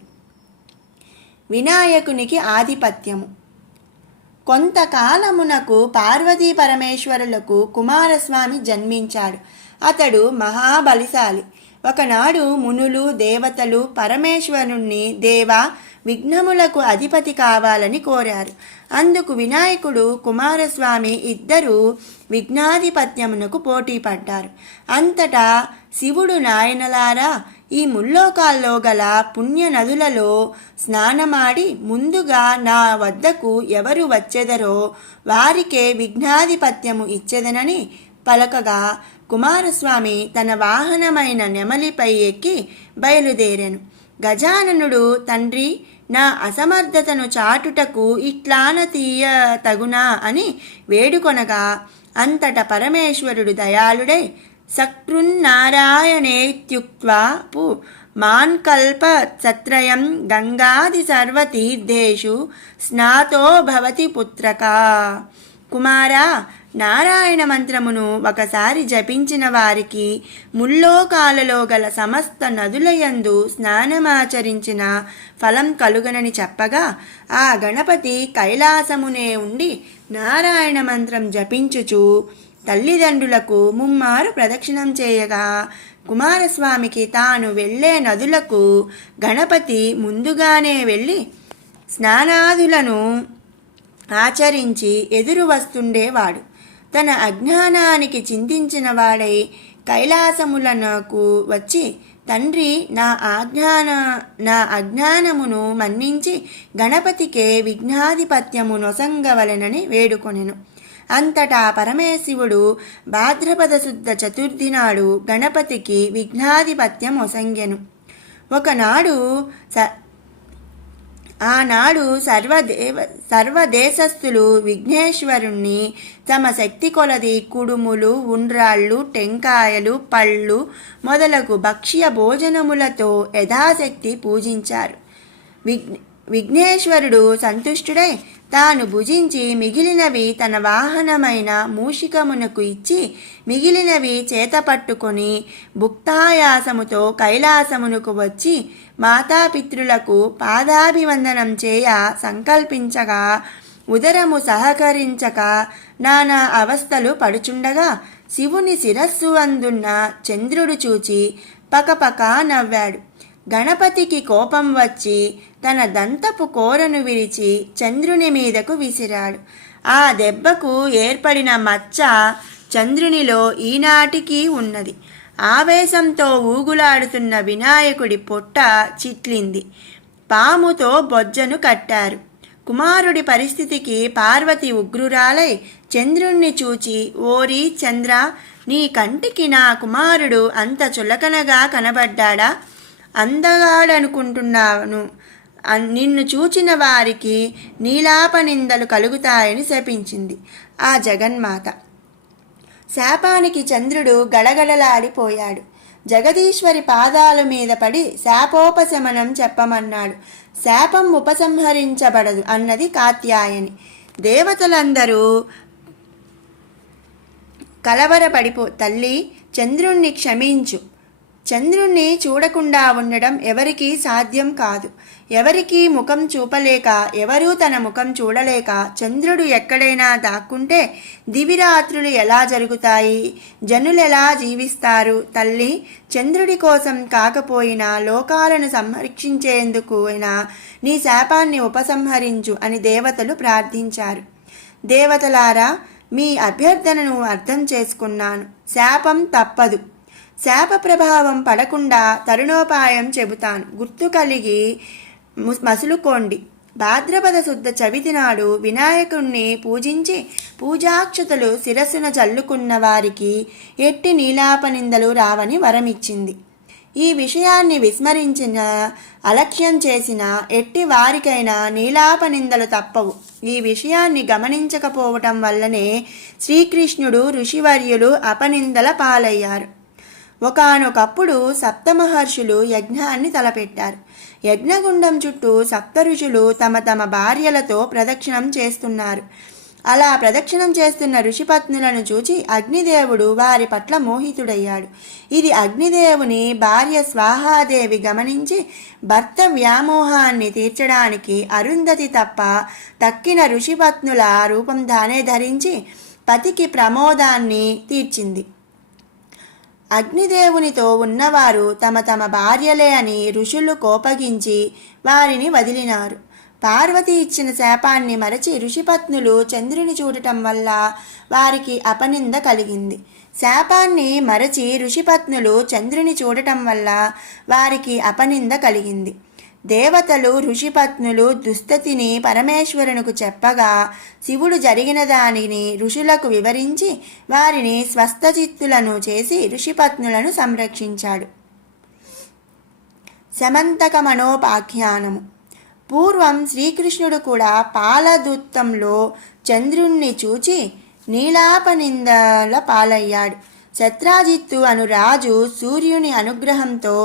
వినాయకునికి ఆధిపత్యము. కొంతకాలమునకు పార్వతీ పరమేశ్వరులకు కుమారస్వామి జన్మించాడు. అతడు మహాబలిశాలి. ఒకనాడు మునులు, దేవతలు పరమేశ్వరుణ్ణి, దేవా, విఘ్నములకు అధిపతి కావాలని కోరారు. అందుకు వినాయకుడు, కుమారస్వామి ఇద్దరూ విఘ్నాధిపత్యమునకు పోటీ పడ్డారు. అంతటా శివుడు, నాయనలారా, ఈ ముల్లోకాల్లో గల పుణ్య నదులలో స్నానమాడి ముందుగా నా వద్దకు ఎవరు వచ్చెదరో వారికే విఘ్నాధిపత్యము ఇచ్చెదనని పలకగా కుమారస్వామి తన వాహనమైన నెమలిపై ఎక్కి బయలుదేరెను. గజాననుడు, తండ్రి, నా అసమర్థతను చాటుటకు ఇట్లాన తీయ తగునా అని వేడుకొనగా అంతట పరమేశ్వరుడు దయాళుడై సకృన్నారాయణేత్యుక్త్వా మాన్కల్ప సత్రయం గంగాది సర్వతీర్థేషు స్నాతో భవతి పుత్రక. కుమారా, నారాయణ మంత్రమును ఒకసారి జపించిన వారికి ముల్లోకాలలో గల సమస్త నదులయందు స్నానమాచరించిన ఫలం కలుగనని చెప్పగా ఆ గణపతి కైలాసమునే ఉండి నారాయణ మంత్రం జపించుచు తల్లిదండ్రులకు ముమ్మారు ప్రదక్షిణం చేయగా కుమారస్వామికి తాను వెళ్ళే నదులకు గణపతి ముందుగానే వెళ్ళి స్నానాదులను ఆచరించి ఎదురు వస్తుండేవాడు. తన అజ్ఞానానికి చింతించిన వాడై కైలాసములకు వచ్చి తండ్రి, నా అజ్ఞానమును మన్నించి గణపతికే విఘ్నాధిపత్యము నొసంగవలెనని వేడుకొనెను. అంతటా పరమేశివుడు భాద్రపద శుద్ధ చతుర్థి నాడు గణపతికి విఘ్నాధిపత్యం ఒకనాడు ఆనాడు సర్వదేశస్థులు విఘ్నేశ్వరుణ్ణి తమ శక్తి కొలది కుడుములు, ఉండ్రాళ్ళు, టెంకాయలు, పళ్ళు మొదలగు భక్ష్య భోజనములతో యథాశక్తి పూజించారు. విఘ్నేశ్వరుడు సంతుష్టుడై తాను భుజించి మిగిలినవి తన వాహనమైన మూషికమునకు ఇచ్చి మిగిలినవి చేతపట్టుకొని భుక్తాయాసముతో కైలాసమునకు వచ్చి మాతాపితృలకు పాదాభివందనం చేయ సంకల్పించగా ఉదరము సహకరించక నానా అవస్థలు పడుచుండగా శివుని శిరస్సు అందున్న చంద్రుడు చూచి పకపక నవ్వాడు. గణపతికి కోపం వచ్చి తన దంతపు కోరను విరిచి చంద్రుని మీదకు విసిరాడు. ఆ దెబ్బకు ఏర్పడిన మచ్చ చంద్రునిలో ఈనాటికి ఉన్నది. ఆవేశంతో ఊగులాడుతున్న వినాయకుడి పొట్ట చిట్లింది. పాముతో బొజ్జను కట్టారు. కుమారుడి పరిస్థితికి పార్వతి ఉగ్రురాలై చంద్రుణ్ణి చూచి, ఓరి చంద్ర, నీ కంటికి నా కుమారుడు అంత చులకనగా కనబడ్డాడా? అందగాడనుకుంటున్నాను. నిన్ను చూచిన వారికి నీలాపనిందలు కలుగుతాయని శపించింది ఆ జగన్మాత. శాపానికి చంద్రుడు గడగడలాడిపోయాడు. జగదీశ్వరి పాదాల మీద పడి శాపోపశమనం చెప్పమన్నాడు. శాపం ఉపసంహరించబడదు అన్నది కాత్యాయని. దేవతలందరూ తల్లి, చంద్రుణ్ణి క్షమించు. చంద్రుణ్ణి చూడకుండా ఉండడం ఎవరికీ సాధ్యం కాదు. ఎవరికీ ముఖం చూపలేక, ఎవరూ తన ముఖం చూడలేక చంద్రుడు ఎక్కడైనా దాక్కుంటే దివిరాత్రులు ఎలా జరుగుతాయి? జనులెలా జీవిస్తారు? తల్లి, చంద్రుడి కోసం కాకపోయినా లోకాలను సంరక్షించేందుకు అయినా నీ శాపాన్ని ఉపసంహరించు అని దేవతలు ప్రార్థించారు. దేవతలారా, మీ అభ్యర్థనను అర్థం చేసుకున్నాను. శాపం తప్పదు. శాప ప్రభావం పడకుండా తరుణోపాయం చెబుతాను. గుర్తు కలిగి మసులుకోండి. భాద్రపద శుద్ధ చవితి నాడు వినాయకుణ్ణి పూజించి పూజాక్షతలు శిరస్సున జల్లుకున్న వారికి ఎట్టి నీలాపనిందలు రావని వరమిచ్చింది. ఈ విషయాన్ని విస్మరించిన, అలక్ష్యం చేసిన ఎట్టి వారికైనా నీలాపనిందలు తప్పవు. ఈ విషయాన్ని గమనించకపోవటం వల్లనే శ్రీకృష్ణుడు, ఋషివర్యులు అపనిందల పాలయ్యారు. ఒకానొకప్పుడు సప్తమహర్షులు యజ్ఞాన్ని తలపెట్టారు. యజ్ఞగుండం చుట్టూ సప్త ఋషులు తమ తమ భార్యలతో ప్రదక్షిణం చేస్తున్నారు. అలా ప్రదక్షిణం చేస్తున్న ఋషిపత్నులను చూచి అగ్నిదేవుడు వారి పట్ల మోహితుడయ్యాడు. ఇది అగ్నిదేవుని భార్య స్వాహాదేవి గమనించి భర్త వ్యామోహాన్ని తీర్చడానికి అరుంధతి తప్ప తక్కిన ఋషిపత్నుల రూపం తానే ధరించి పతికి ప్రమోదాన్ని తీర్చింది. అగ్నిదేవునితో ఉన్నవారు తమ తమ భార్యలే అని ఋషులు కోపగించి వారిని వదిలినారు. పార్వతి ఇచ్చిన శాపాన్ని మరచి ఋషిపత్నులు చంద్రుని చూడటం వల్ల వారికి అపనింద కలిగింది. శాపాన్ని మరచి ఋషిపత్నులు చంద్రుని చూడటం వల్ల వారికి అపనింద కలిగింది. దేవతలు ఋషిపత్నులు దుస్థితిని పరమేశ్వరునికి చెప్పగా శివుడు జరిగిన దానిని ఋషులకు వివరించి వారిని స్వస్థచిత్తులను చేసి ఋషిపత్నులను సంరక్షించాడు. శమంతక మనోపాఖ్యానము. పూర్వం శ్రీకృష్ణుడు కూడా పాలదుత్తంలో చంద్రుణ్ణి చూచి నీలాపనిందల పాలయ్యాడు. శత్రాజిత్తు అను రాజు సూర్యుని అనుగ్రహంతో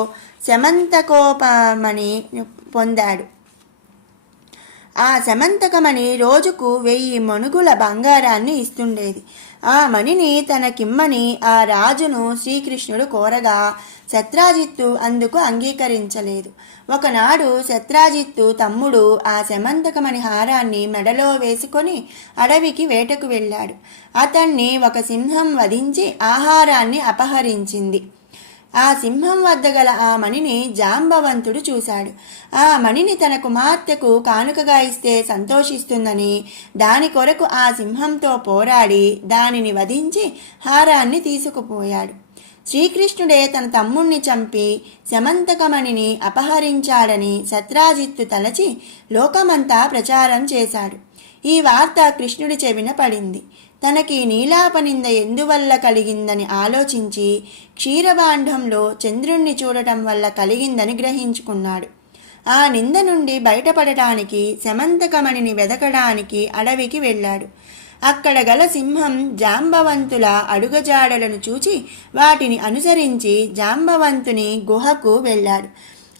శమంతకోపమని పొందాడు. ఆ శమంతకమణి రోజుకు 1000 మణుగుల బంగారాన్ని ఇస్తుండేది. ఆ మణిని తనకిమ్మని ఆ రాజును శ్రీకృష్ణుడు కోరగా శత్రాజిత్తు అందుకు అంగీకరించలేదు. ఒకనాడు శత్రాజిత్తు తమ్ముడు ఆ శమంతకమణి హారాన్ని మెడలో వేసుకొని అడవికి వేటకు వెళ్ళాడు. అతన్ని ఒక సింహం వధించి ఆహారాన్ని అపహరించింది. ఆ సింహం వద్ద గల ఆ మణిని జాంబవంతుడు చూశాడు. ఆ మణిని తన కుమార్తెకు కానుకగా ఇస్తే సంతోషిస్తుందని దాని కొరకు ఆ సింహంతో పోరాడి దానిని వధించి హారాన్ని తీసుకుపోయాడు. శ్రీకృష్ణుడే తన తమ్ముణ్ణి చంపి శమంతకమణిని అపహరించాడని శత్రాజిత్తు తలచి లోకమంతా ప్రచారం చేశాడు. ఈ వార్త కృష్ణుడి చెవిన పడింది. తనకి నీలాపనింద ఎందువల్ల కలిగిందని ఆలోచించి క్షీరభాండంలో చంద్రుణ్ణి చూడటం వల్ల కలిగిందని గ్రహించుకున్నాడు. ఆ నింద నుండి బయటపడటానికి శమంతకమణిని వెదకడానికి అడవికి వెళ్ళాడు. అక్కడ గల సింహం జాంబవంతుల అడుగజాడలను చూచి వాటిని అనుసరించి జాంబవంతుని గుహకు వెళ్ళాడు.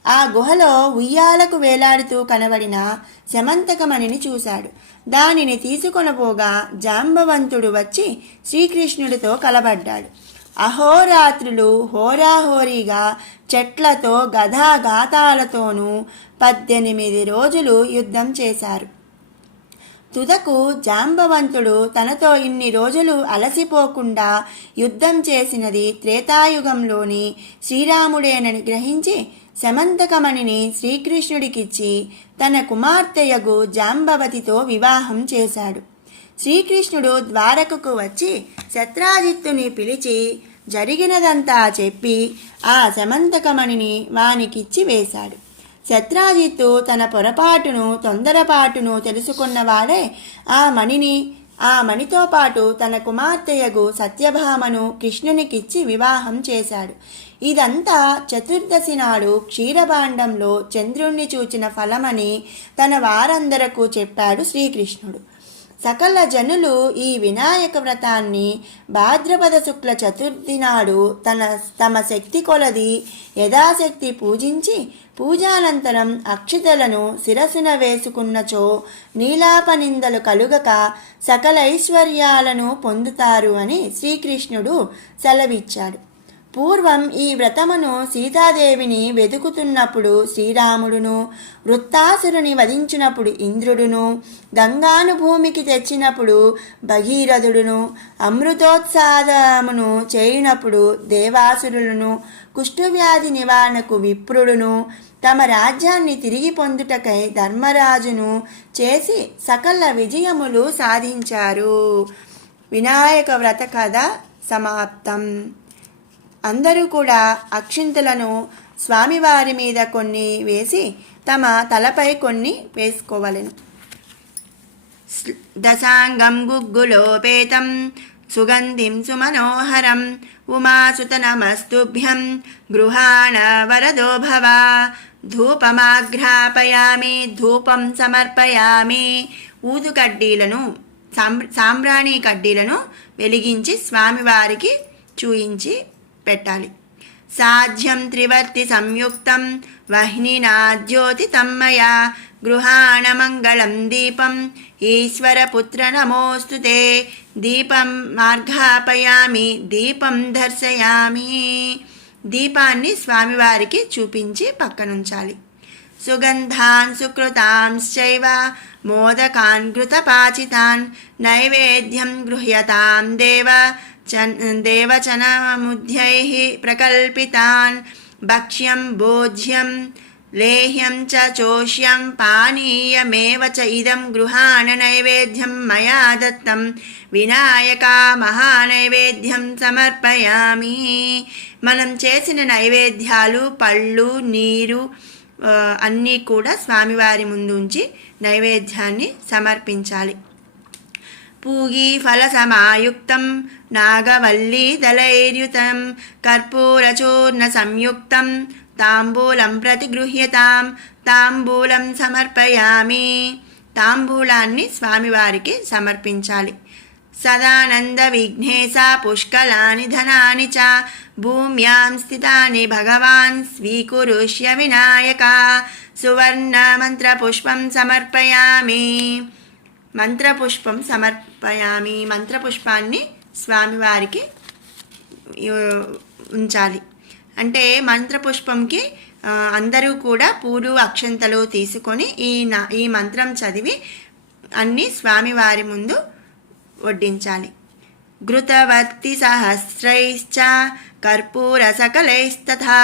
ఆ గుహలో ఉయ్యాలకు వేలాడుతూ కనబడిన శమంతకమణిని చూశాడు. దానిని తీసుకొనబోగా జాంబవంతుడు వచ్చి శ్రీకృష్ణుడితో కలబడ్డాడు. అహోరాత్రులు హోరాహోరీగా చెట్లతో గదాఘాతాలతోనూ 18 రోజులు యుద్ధం చేశారు. తుదకు జాంబవంతుడు తనతో ఇన్ని రోజులు అలసిపోకుండా యుద్ధం చేసినది త్రేతాయుగంలోని శ్రీరాముడేనని గ్రహించి శమంతకమణిని శ్రీకృష్ణుడికిచ్చి తన కుమార్తెయగు జాంబవతితో వివాహం చేశాడు. శ్రీకృష్ణుడు ద్వారకకు వచ్చి శత్రాజిత్తుని పిలిచి జరిగినదంతా చెప్పి ఆ శమంతకమణిని వానికిచ్చి వేశాడు. శత్రాజిత్తు తన పొరపాటును తొందరపాటును తెలుసుకున్నవాడే ఆ మణితో పాటు తన కుమార్తెయగు సత్యభామను కృష్ణునికిచ్చి వివాహం చేశాడు. ఇదంతా చతుర్దశి నాడు క్షీరభాండంలో చంద్రుణ్ణి చూచిన ఫలమని తన వారందరకు చెప్పాడు శ్రీకృష్ణుడు. సకల జనులు ఈ వినాయక వ్రతాన్ని భాద్రపద శుక్ల చతుర్థి నాడు తమ శక్తి కొలది యథాశక్తి పూజించి పూజానంతరం అక్షితలను శిరసున వేసుకున్నచో నీలాపనిందలు కలుగక సకల ఐశ్వర్యాలను పొందుతారు అని శ్రీకృష్ణుడు సెలవిచ్చాడు. పూర్వం ఈ వ్రతమును సీతాదేవిని వెతుకుతున్నప్పుడు శ్రీరాముడును, వృత్తాసురుని వధించినప్పుడు ఇంద్రుడును, గంగాను భూమికి తెచ్చినప్పుడు భగీరథుడును, అమృతోత్సాదమును చేయునప్పుడు దేవాసురులను, కుష్ఠవ్యాధి నివారణకు విప్రుడును, తమ రాజ్యాన్ని తిరిగి పొందుటకై ధర్మరాజును చేసి సకల విజయములు సాధించారు. వినాయక వ్రత కథ సమాప్తం. అందరూ కూడా అక్షింతలను స్వామివారి మీద కొన్ని వేసి తమ తలపై కొన్ని వేసుకోవలెను. దశాంగం గుగ్గులోపేతం సుగంధిం సుమనోహరం ఉమాసుత నమస్తుభ్యం గృహాణ వరదో భవ. ధూపమాఘ్రాపయామి ధూపం సమర్పయామి. ఊదు కడ్డీలను సాంబ్రాణి కడ్డీలను వెలిగించి స్వామివారికి చూయించి పెట్టాలి. సాధ్యం త్రివర్తి సంయుక్తం వహ్నినా జ్యోతి తమ్మయా గృహాణ మంగళం దీపం ఈశ్వరపుత్ర నమోస్తుతే. దీపం మార్గాపయామి దీపం దర్శయామి. దీపాన్ని స్వామివారికి చూపించి పక్కనుంచాలి. సుగంధాన్ సుకృతాంశ్చైవ మోదకాన్ ఘృతపాచితాన్ నైవేద్యం గృహ్యతాం దేవచనముద్యైః ప్రకల్పితాన్ భక్ష్యం భోజ్యం లేహ్యం చ చోష్యం పానీయమేవ చ ఇదం గృహాణ నైవేద్యం మయా దత్తం వినాయక మహానైవేద్యం సమర్పయామి. మనం చేసిన నైవేద్యాలు, పళ్ళు, నీరు అన్నీ కూడా స్వామివారి ముందు ఉంచి నైవేద్యాన్ని సమర్పించాలి. పూగీ ఫల సమాయుక్తం నాగవల్లీ దళైర్యుతం కర్పూరచూర్ణ సంయుక్తం తాంబూలం ప్రతిగృహ్యతాం తాంబూలం సమర్పయామి. తాంబూలాన్ని స్వామివారికి సమర్పించాలి. సదానంద విఘ్నేశ పుష్కలాని ధనాని చ భూమ్యాం స్థితాని భగవాన్ స్వీకురుష్య వినాయక సువర్ణ మంత్రపుష్పం సమర్పయామి. మంత్రపుష్పం సమర్పయామి. మంత్రపుష్పాన్ని స్వామివారికి ఉంచాలి. అంటే మంత్రపుష్పంకి అందరూ కూడా పూలు, అక్షంతలు తీసుకొని ఈ మంత్రం చదివి అన్నీ స్వామివారి ముందు వడ్డించాలి. ఘృతవర్తి సహస్రైశ్చ కర్పూర సకలైస్తథా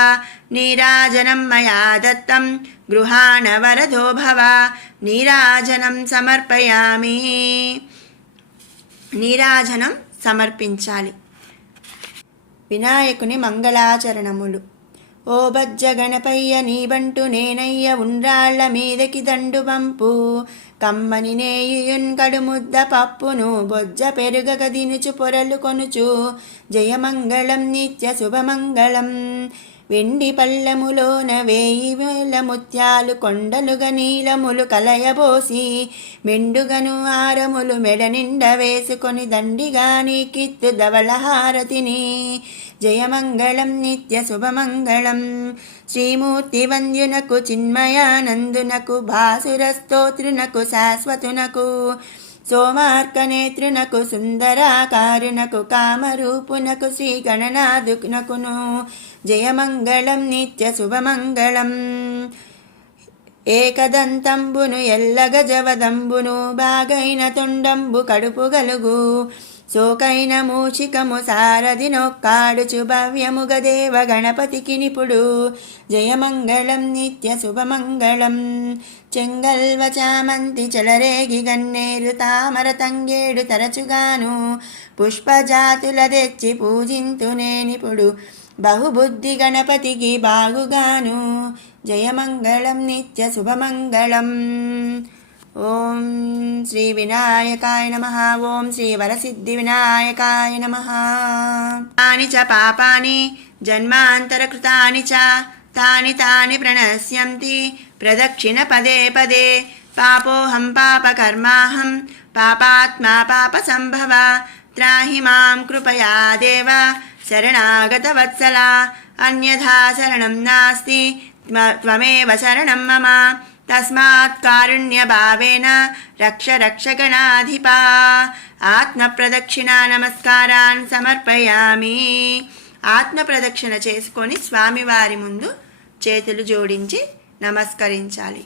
నీరాజనం మయా దత్తం గృహాణ వరదో భవ నీరాజనం సమర్పయామి. నీరాజనం సమర్పించాలి. వినాయకుని మంగళాచరణములు. ఓ బజ్జ గణపయ్య నీబంటు నేనయ్య ఉండ్రాళ్ల మీదకి దండు పంపు కమ్మని నేయున్ కడుముద్ద పప్పును బొజ్జ పెరుగక దినుచు పొరలు కొనుచు జయమంగళం నిత్య శుభమంగళం. వెండి పల్లెములోన 1000 ముత్యాలు కొండలుగా నీలములు కలయబోసి మెండుగను ఆరములు మెడ నిండ వేసుకొని దండిగా నీకిత్తు ధవళహారతిని జయమంగళం నిత్య శుభమంగళం. శ్రీమూర్తి వంద్యునకు చిన్మయానందునకు భాసుర స్తోత్రునకు శాశ్వతునకు సోమార్కనేత్రునకు సుందరాకారునకు కామరూపునకు శ్రీ గణనాథునకును జయమంగళం నిత్య శుభమంగళం. ఏకదంతంబును ఎల్లగ జవదంబును బాగైన తొండంబు కడుపు గలుగు సోకైన మూషికము సారథి నొక్కాడుచు భవ్యముగ దేవ గణపతికి నిపుడు జయమంగళం నిత్య శుభమంగళం. చెంగల్వ చామంతి చెలరేగి గన్నేరు తామర తంగేడు తరచుగాను పుష్పజాతుల తెచ్చి పూజింతు నేనిపుడు బహుబుద్ధి గణపతికి బాగుగాను జయమంగళం నిత్య శుభమంగళం. ఓం శ్రీ వినాయకాయ నమః. ఓం శ్రీ వరసిద్ధి వినాయకాయ నమః. తాని చ పాపాని జన్మాంతరకృతాని చ తాని తాని ప్రణశ్యంతి ప్రదక్షిణ పదే పదే పాపోహం పాపకర్మాహం పాపాత్మా పాప సంభవ త్రాహి మాం కృపయా దేవ శరణాగత వత్సల అన్యథా శరణం నాస్తి త్వమేవ శరణం మమ తస్మాత్ కారుణ్యభావేన రక్ష రక్షగణాధిపా. ఆత్మప్రదక్షిణా నమస్కారాన్ సమర్పయామి. ఆత్మప్రదక్షిణ చేసుకొని స్వామివారి ముందు చేతులు జోడించి నమస్కరించాలి.